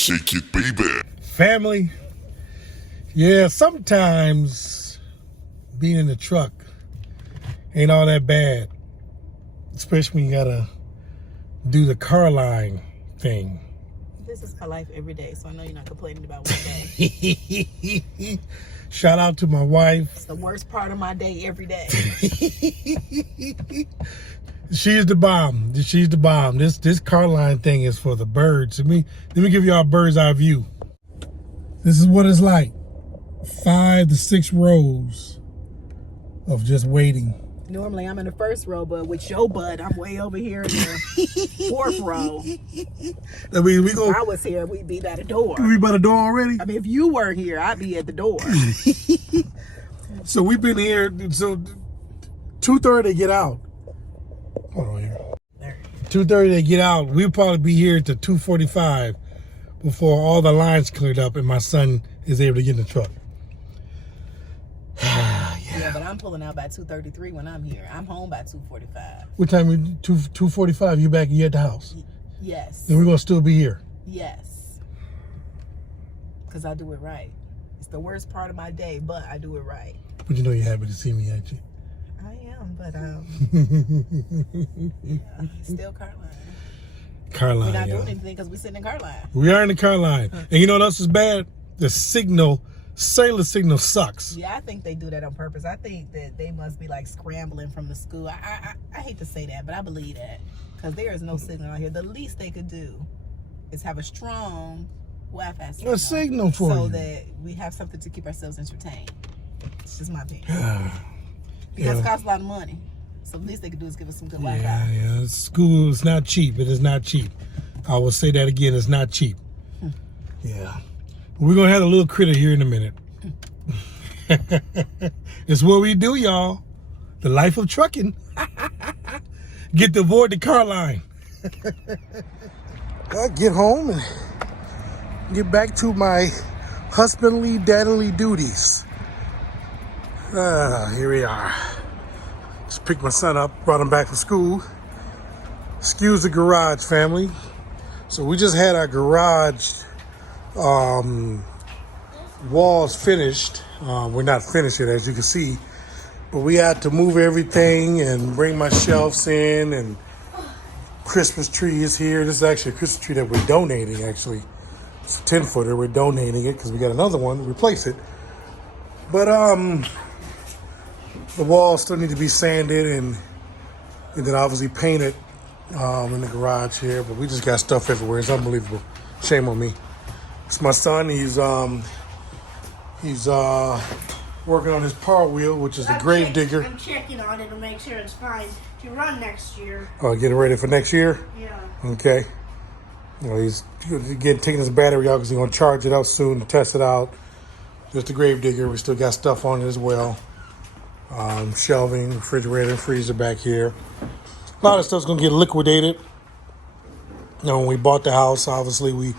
shake it, baby. Family, yeah, sometimes being in the truck ain't all that bad, especially when you gotta do the car line thing. This is my life every day, so I know you're not complaining about one day. Shout out to my wife. It's the worst part of my day every day. She's the bomb. She's the bomb. This car line thing is for the birds. Let me give y'all a bird's eye view. This is what it's like. 5 to 6 rows of just waiting. Normally I'm in the first row, but with your butt, I'm way over here in the 4th row. I mean, If I was here, we'd be by the door. We by the door already? I mean, if you were here, I'd be at the door. So we've been here, so 2:30 they get out. Hold on here. 2:30 they get out. We'll probably be here to 2:45 before all the lines cleared up and my son is able to get in the truck. Yeah, but I'm pulling out by 2:33 when I'm here. I'm home by 2:45. What time? 2:45. You back? You at the house? Yes. Then we're gonna still be here. Yes. Because I do it right. It's the worst part of my day, but I do it right. But you know you're happy to see me, aren't you? I am, but yeah, still car line. Car line. We're not doing anything because we're sitting in car line. We are in the car line, and you know what else is bad? The cellular signal sucks. Yeah, I think they do that on purpose. I think that they must be like scrambling from the school. I hate to say that, but I believe that because there is no signal out here. The least they could do is have a strong Wi-Fi signal. A signal for so you. that we have something to keep ourselves entertained. It's just my opinion. Because it costs a lot of money. So the least they could do is give us some good Wi-Fi. Yeah. School is not cheap. It is not cheap. I will say that again. It's not cheap. Yeah. We're going to have a little critter here in a minute. It's what we do, y'all. The life of trucking. Get to avoid the car line. I get home and get back to my husbandly, daddyly duties. Here we are. Just picked my son up, brought him back from school. Excuse the garage, family. So we just had our garage walls finished. We're not finished yet, as you can see, but we had to move everything and bring my shelves in, and Christmas tree is here. This is actually a Christmas tree that we're donating, actually. It's a 10-footer. We're donating it because we got another one to replace it. But the walls still need to be sanded and then obviously painted in the garage here, but we just got stuff everywhere. It's unbelievable. Shame on me. It's my son. He's working on his power wheel, which is the grave digger. I'm checking on it to make sure it's fine to run next year. Oh, getting ready for next year? Yeah. Okay. You know, he's taking his battery out because he's going to charge it out soon to test it out. Just the grave digger. We still got stuff on it as well. Shelving, refrigerator, freezer back here. A lot of stuff's going to get liquidated. You know, when we bought the house, obviously we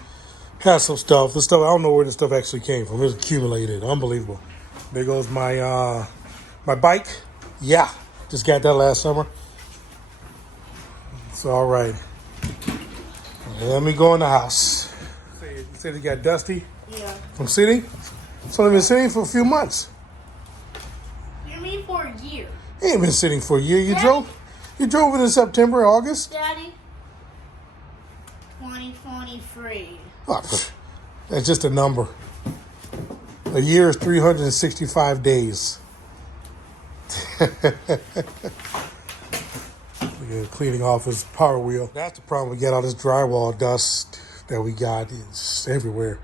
had some stuff. The stuff, I don't know where the stuff actually came from. It was accumulated. Unbelievable. There goes my my bike. Yeah, just got that last summer. It's all right. Let me go in the house. You said it got dusty? Yeah. From sitting? It's only been sitting for a few months. You mean for a year? It ain't been sitting for a year. You Daddy? drove it in September, August? Daddy? 2023. Oh, that's just a number. A year is 365 days. We're cleaning off his power wheel. That's the problem. We got all this drywall dust that we got. It's everywhere.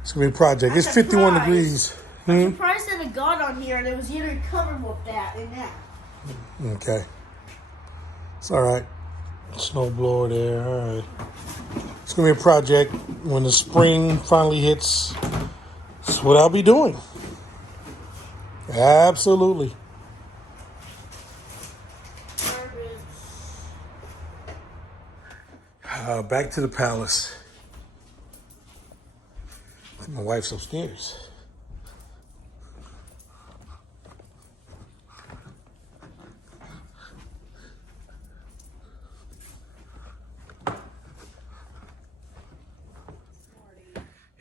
It's going to be a project. It's 51 degrees. I'm surprised that it got on here and it was either covered with that and that. Okay. It's all right. Snow blower there. All right. It's going to be a project. When the spring finally hits, that's what I'll be doing. Absolutely. Back to the palace. My wife's upstairs.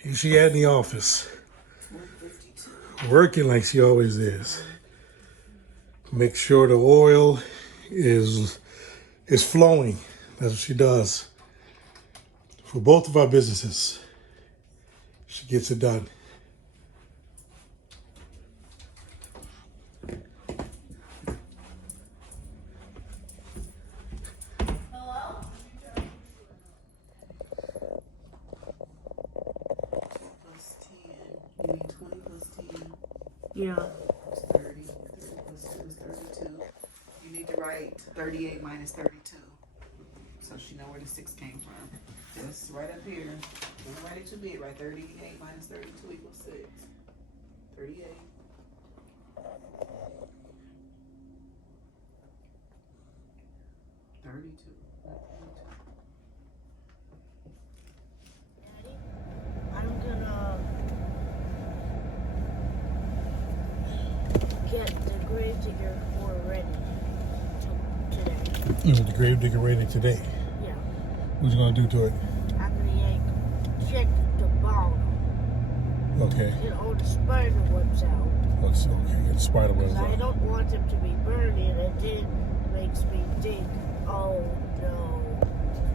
Here she at in the office. Working like she always is. Make sure the oil is flowing. That's what she does. For both of our businesses. She gets it done. Yeah. 30. 30 plus 2 is 32. You need to write 38 minus 32. So she know where the 6 came from. Just right up here. Don't write it too big. Write 38 minus 32 equals 6. 38. I'm gonna get the grave digger for ready today. The grave digger ready today. Yeah. What's you gonna do to it? I'm gonna check the bottom. Okay. Get all the spider webs out. Let's get the spider webs Because I out. don't want them to be burning, and then makes me think, oh no,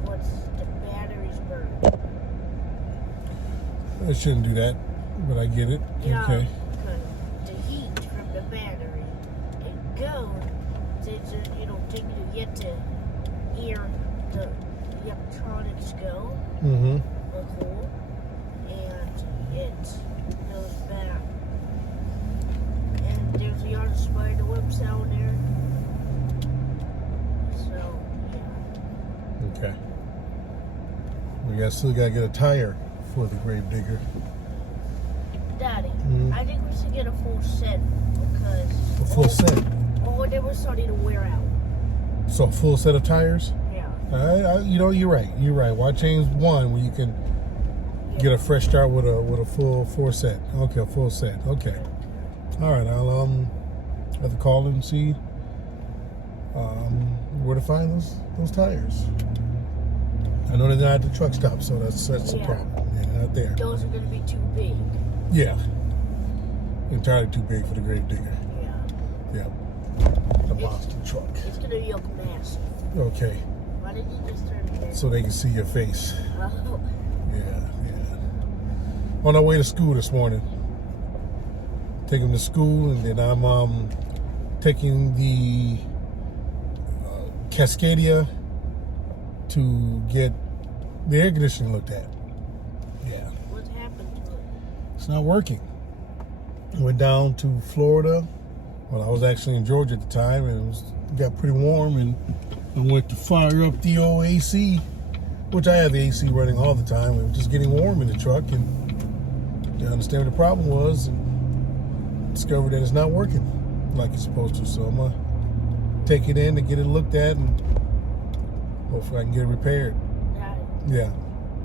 what's the batteries burned? I shouldn't do that, but I get it. Yeah, Okay. because the heat from the battery, it goes, take you to get to hear the electronics go, Mm-hmm. or cool, and it goes back. And there's the other spider webs down there. So, yeah. Okay. We still gotta get a tire for the grave digger. Daddy, Mhm. I think we should get a full set because A full set. Oh, they were starting to wear out. So a full set of tires? Yeah. You're right. You're right. Why change one when you can get a fresh start with a full set? Okay, a full set. Okay. All right. I'll have to call and see where to find those tires. I know they're not at the truck stop, so that's the Yeah. problem. They're not there. Those are going to be too big. Yeah. Entirely too big for the grave digger. Yeah. Yeah. The monster truck. It's going to be massive. Okay. Why did you just turn it in? So they can see your face. Oh, Yeah. On our way to school this morning. Take him to school, and then I'm taking the Cascadia to get the air conditioning looked at. Yeah. what happened to it? It's not working. Went down to Florida. Well, I was actually in Georgia at the time, and it got pretty warm, and I went to fire up the old AC, which I have the AC running all the time. It was just getting warm in the truck, and I understand what the problem was, and discovered that it's not working like it's supposed to. So I'm gonna take it in to get it looked at, and hopefully I can get it repaired. Daddy, Yeah.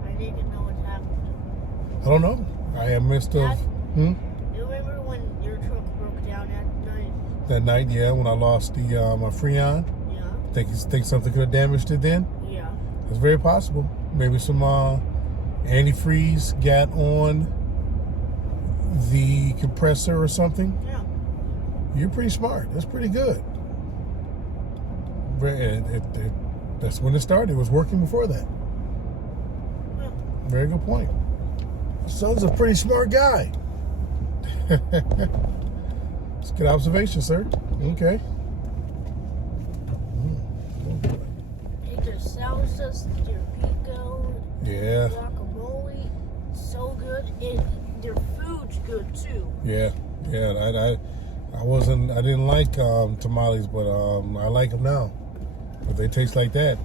I need to know what happened. I don't know. I have missed of. Daddy, Hmm? you remember when your truck broke down that night? That night, yeah, when I lost the my Freon. Yeah. Think something could have damaged it then? Yeah. It's very possible. Maybe some antifreeze got on the compressor or something. Yeah. You're pretty smart. That's pretty good. That's when it started. It was working before that. Yeah. Very good point. Son's a pretty smart guy. It's a good observation, sir. Okay. They just salsas, their pico, Yeah. guacamole, so good. And their food's good too. Yeah. I didn't like tamales, but I like them now. But they taste like that.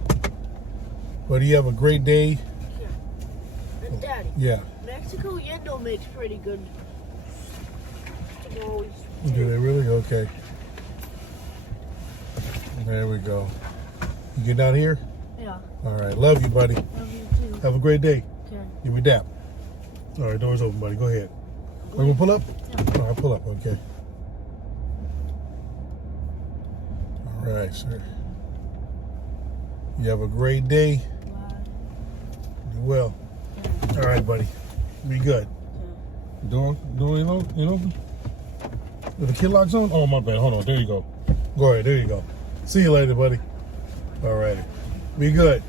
But you have a great day. Yeah. And Daddy, Yeah. Mexico Yendo makes pretty good tamales. Do they really? Okay. There we go. You get down here? Yeah. All right. Love you, buddy. Love you too. Have a great day. Okay. Give me dap. All right. Door's open, buddy. Go ahead. We're going to pull up? Yeah. All right. Pull up. Okay. All right, sir. You have a great day. Bye. You will. All right, buddy. Be good. Door, you know. Is the kid locks on? Oh, my bad. Hold on. There you go. Go ahead. There you go. See you later, buddy. All righty. Be good.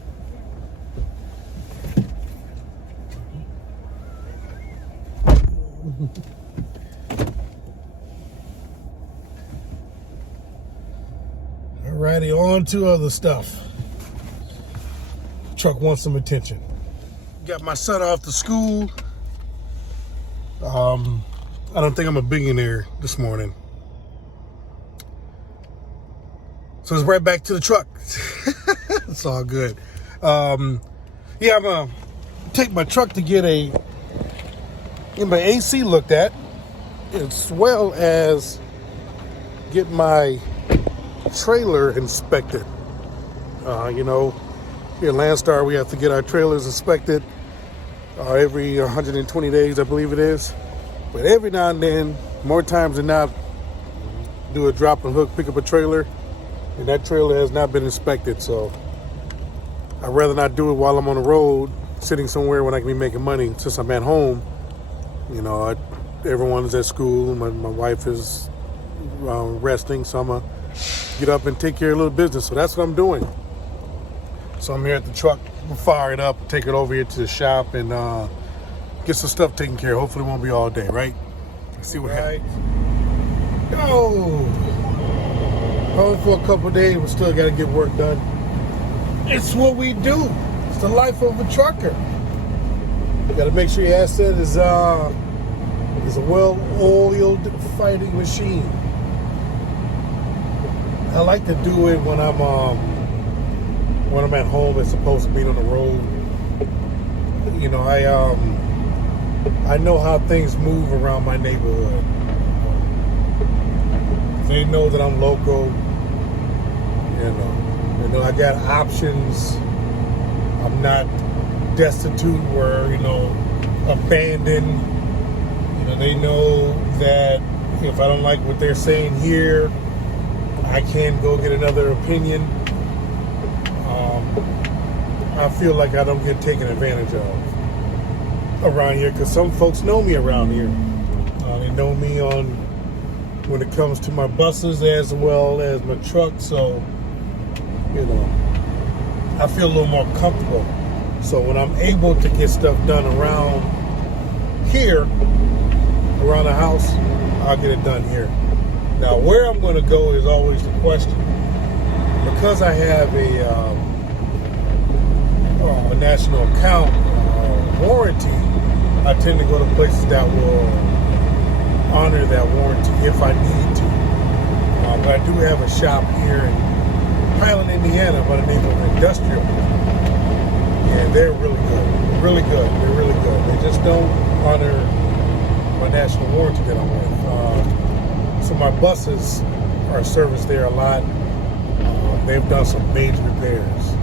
All righty. On to other stuff. Truck wants some attention. Got my son off to school. I don't think I'm a billionaire this morning. So it's right back to the truck. It's all good. Yeah, I'm gonna take my truck to get my AC looked at, as well as get my trailer inspected. You know, here at Landstar, we have to get our trailers inspected every 120 days, I believe it is. But every now and then, more times than not, do a drop and hook, pick up a trailer, and that trailer has not been inspected. So I'd rather not do it while I'm on the road, sitting somewhere when I can be making money. Since I'm at home, you know, everyone's at school. My wife is resting, so I'm going to get up and take care of a little business. So that's what I'm doing. So I'm here at the truck, fire it up, take it over here to the shop, and get some stuff taken care of. Hopefully it won't be all day, right? Let's see what happens. Go! Home for a couple of days, but still got to get work done. It's what we do. It's the life of a trucker. You got to make sure your asset is a well-oiled fighting machine. I like to do it when I'm at home as opposed to being on the road. You know, I know how things move around my neighborhood. They know that I'm local. You know I got options. I'm not destitute or, abandoned. You know, they know that if I don't like what they're saying here, I can go get another opinion. I feel like I don't get taken advantage of around here because some folks know me around here. They know me when it comes to my buses as well as my truck, so I feel a little more comfortable. So when I'm able to get stuff done around here, around the house, I'll get it done here. Now, where I'm going to go is always the question. Because I have a national account warranty, I tend to go to places that will honor that warranty if I need to. But I do have a shop here in Highland, Indiana, by the name of Industrial. And they're really good. Really good. They're really good. They just don't honor my national warranty that I'm with. So my buses are serviced there a lot. They've done some major repairs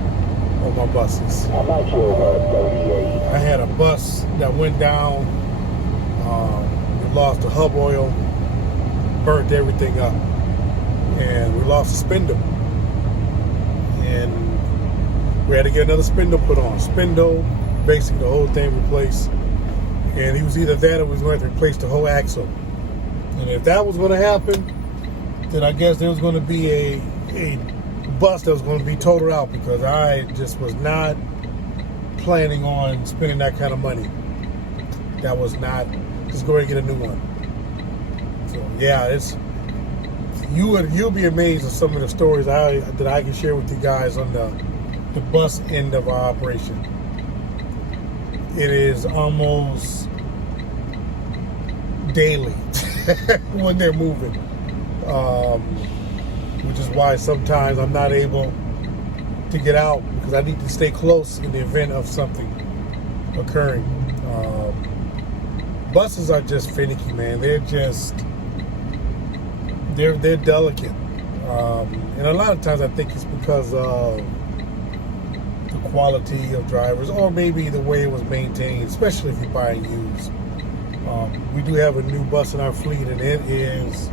on my buses. I had a bus that went down. We lost the hub oil, burnt everything up, and we lost the spindle. And we had to get another spindle put on. Spindle, basically the whole thing replaced. And it was either that or we was going to replace the whole axle. And if that was going to happen, then I guess there was going to be a bus that was going to be totaled out because I just was not planning on spending that kind of money. That was not, just go ahead and get a new one. So yeah, you'll be amazed at some of the stories that I can share with you guys on the bus end of our operation. It is almost daily when they're moving, which is why sometimes I'm not able to get out because I need to stay close in the event of something occurring. Buses are just finicky, man. They're delicate, and a lot of times I think it's because of the quality of drivers, or maybe the way it was maintained, especially if you're buying used. We do have a new bus in our fleet, and it is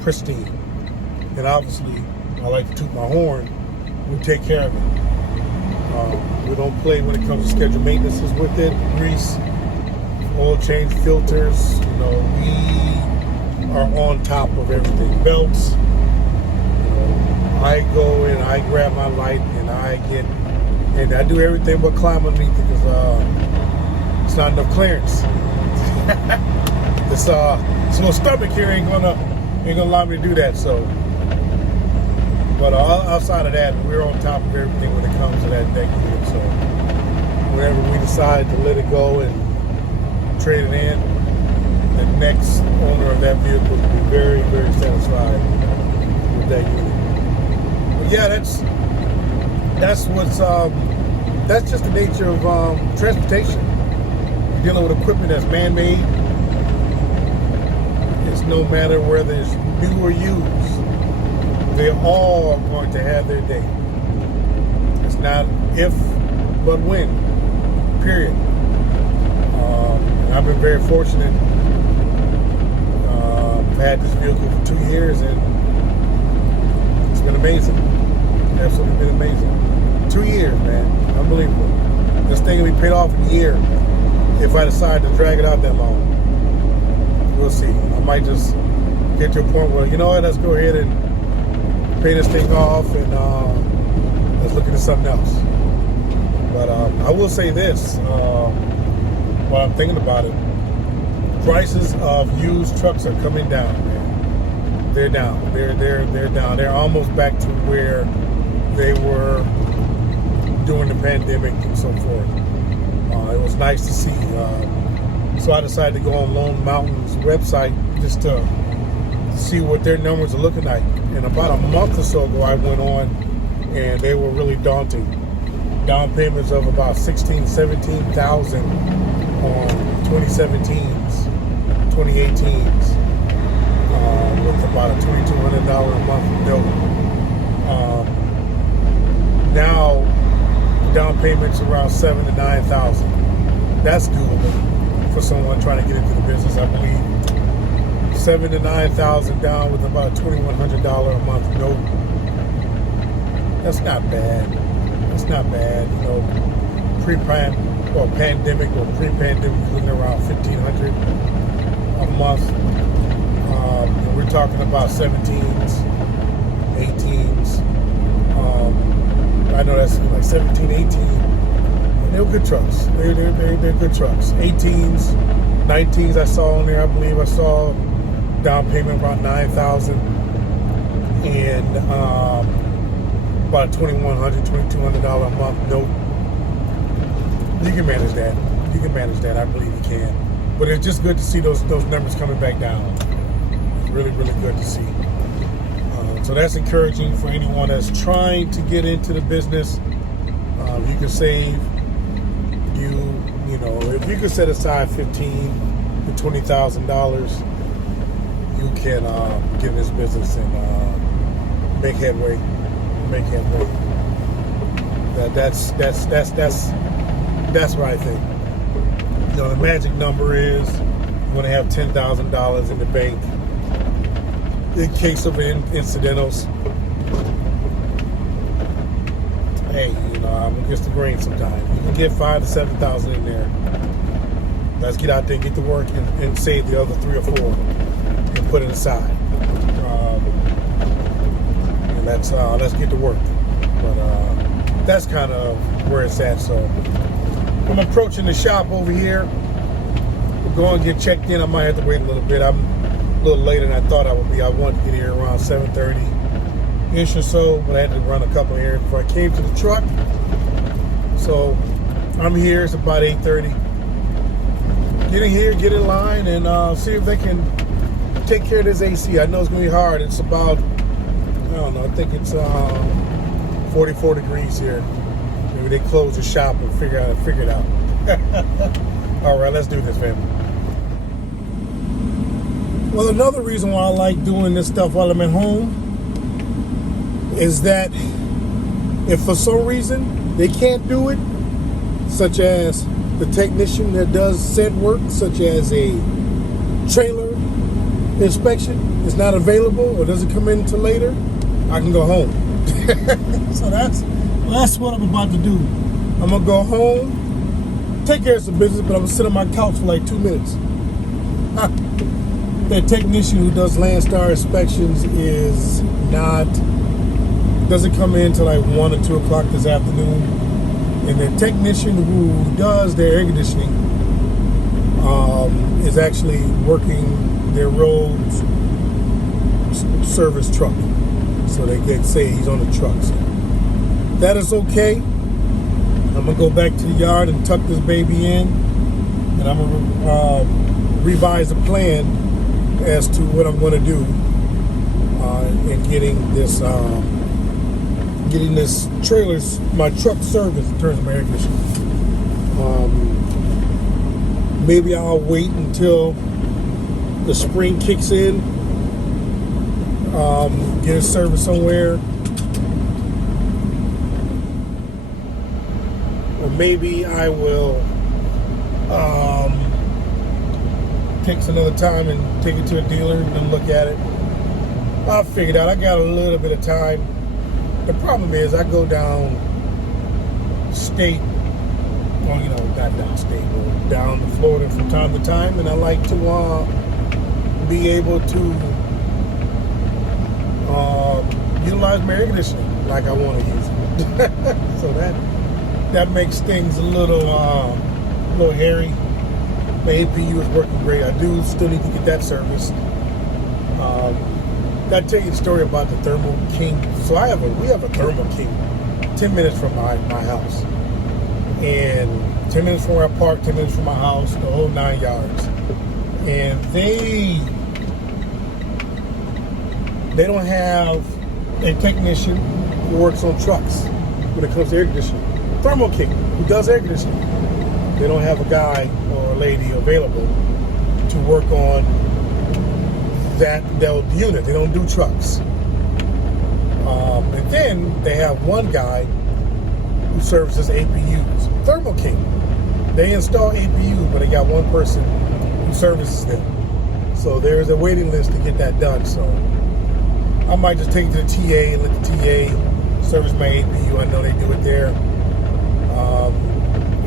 pristine. And obviously, I like to toot my horn. We take care of it. We don't play when it comes to scheduled maintenances with it, grease, oil change, filters. You know, we are on top of everything. Belts. You know, I go and I grab my light and I do everything but climb underneath it because it's not enough clearance. This little stomach here ain't gonna allow me to do that. So, but outside of that, we're on top of everything when it comes to that unit. So, whenever we decide to let it go and trade it in, the next owner of that vehicle will be very, very satisfied with that unit. But yeah, that's just the nature of transportation. You're dealing with equipment that's man-made. It's no matter whether it's new or used, they all are going to have their day. It's not if, but when. Period. And I've been very fortunate. I've had this vehicle for 2 years, and it's been amazing. Absolutely been amazing. 2 years, man. Unbelievable. This thing will be paid off in a year if I decide to drag it out that long. We'll see. I might just get to a point where, you know what, let's go ahead and pay this thing off and let's look into something else. But I will say this, while I'm thinking about it, prices of used trucks are coming down, man. They're down. They're down. They're almost back to where they were during the pandemic and so forth. It was nice to see. So I decided to go on Lone Mountain's website just to see what their numbers are looking like. And about a month or so ago, I went on, and they were really daunting. Down payments of about $17,000 on 2017s, 2018s, with about a $2,200 a month bill. Now, down payments around $7,000 to $9,000. That's doable for someone trying to get into the business, I believe. $7,000 to $9,000 down with about a $2,100 a month note. That's not bad. That's not bad. You know, pandemic or pre-pandemic, looking around $1,500 a month. We're talking about 17s, 18s. I know that's like 17, 18. They're good trucks. They're good trucks. 18s, 19s I saw on there. I believe I saw down payment around $9,000 and about a $2,100, $2,200 a month note. You can manage that. You can manage that. I believe you can. But it's just good to see those numbers coming back down. It's really, really good to see. So that's encouraging for anyone that's trying to get into the business. You can save. You know, if you can set aside $15,000 to $20,000, you can get in this business and make headway. Make headway. That's what I think. You know, the magic number is you want to have $10,000 in the bank in case of incidentals. Hey, you know, I'm against the grain sometimes. You can get $5,000 to $7,000 in there. Let's get out there, get to work, and save the other 3 or 4 and put it aside. And let's get to work. But that's kind of where it's at. So I'm approaching the shop over here. We're going to get checked in. I might have to wait a little bit. I'm a little later than I thought I would be. I wanted to get here around 7:30-ish or so, but I had to run a couple of errands before I came to the truck. So I'm here. It's about 8:30. Get in here, get in line, and see if they can take care of this AC. I know it's going to be hard. It's about, I don't know, I think it's 44 degrees here. Maybe they close the shop and figure it out. All right, let's do this, family. Well, another reason why I like doing this stuff while I'm at home is that if for some reason they can't do it, such as the technician that does said work, such as a trailer inspection, is not available or doesn't come in until later, I can go home. So that's what I'm about to do. I'm gonna go home take care of some business, but I'm gonna sit on my couch for like 2 minutes. That technician who does Landstar inspections doesn't come in till like 1 or 2 o'clock this afternoon. And the technician who does their air conditioning is actually working their roads service truck. So they say he's on the truck. So that is okay. I'm gonna go back to the yard and tuck this baby in, and I'm gonna revise the plan as to what I'm gonna do in getting this my truck service in terms of my air conditioning. Maybe I'll wait until the spring kicks in, get a service somewhere, or maybe I will take another time and take it to a dealer and then look at it. I'll figure it out. I got a little bit of time. The problem is I go down state, well, not downstate, but down to Florida from time to time, and I like to be able to utilize my air conditioning like I want to use it. So that makes things a little hairy. My APU is working great. I do still need to get that serviced. Got to tell you the story about the Thermo King. So we have a Thermo King 10 minutes from my house. And 10 minutes from where I park, 10 minutes from my house, the whole 9 yards. And they don't have a technician who works on trucks when it comes to air conditioning. Thermo King, who does air conditioning. They don't have a guy or a lady available to work on that unit. They don't do trucks. And then they have one guy who services APUs. Thermo King. They install APUs, but they got one person who services them. So there's a waiting list to get that done. So I might just take it to the TA and let the TA service my APU. I know they do it there.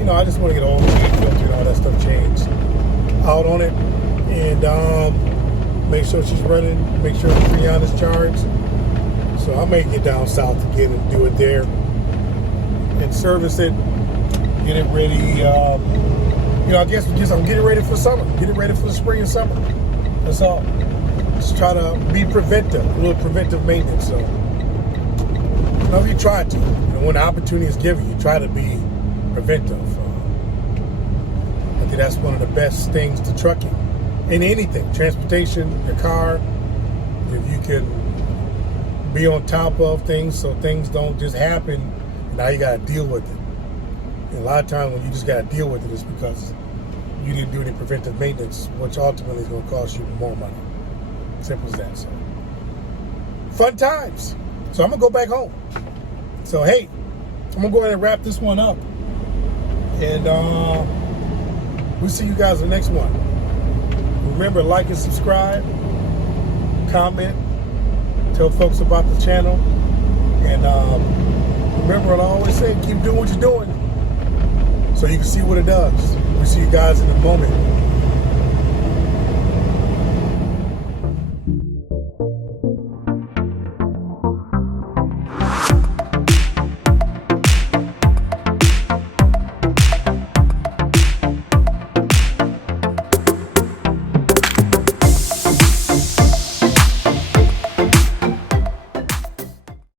I just want to get all the filter and all that stuff changed out on it, and make sure she's running, make sure the Freon is charged. So I may get down south again and do it there and service it, get it ready. I guess I'm getting ready for summer, get it ready for the spring and summer. That's all. Just try to be preventive, a little preventive maintenance. So you try to, when the opportunity is given, you try to be preventive. I think that's one of the best things to trucking. In anything, transportation, your car, if you can be on top of things so things don't just happen, now you got to deal with it. And a lot of times when you just got to deal with it, it's because you didn't do any preventive maintenance, which ultimately is going to cost you more money. Simple as that. So, fun times. So I'm going to go back home. So, hey, I'm going to go ahead and wrap this one up. And we'll see you guys in the next one. Remember, like and subscribe, comment, tell folks about the channel, and remember what I always say, keep doing what you're doing so you can see what it does. We'll see you guys in a moment.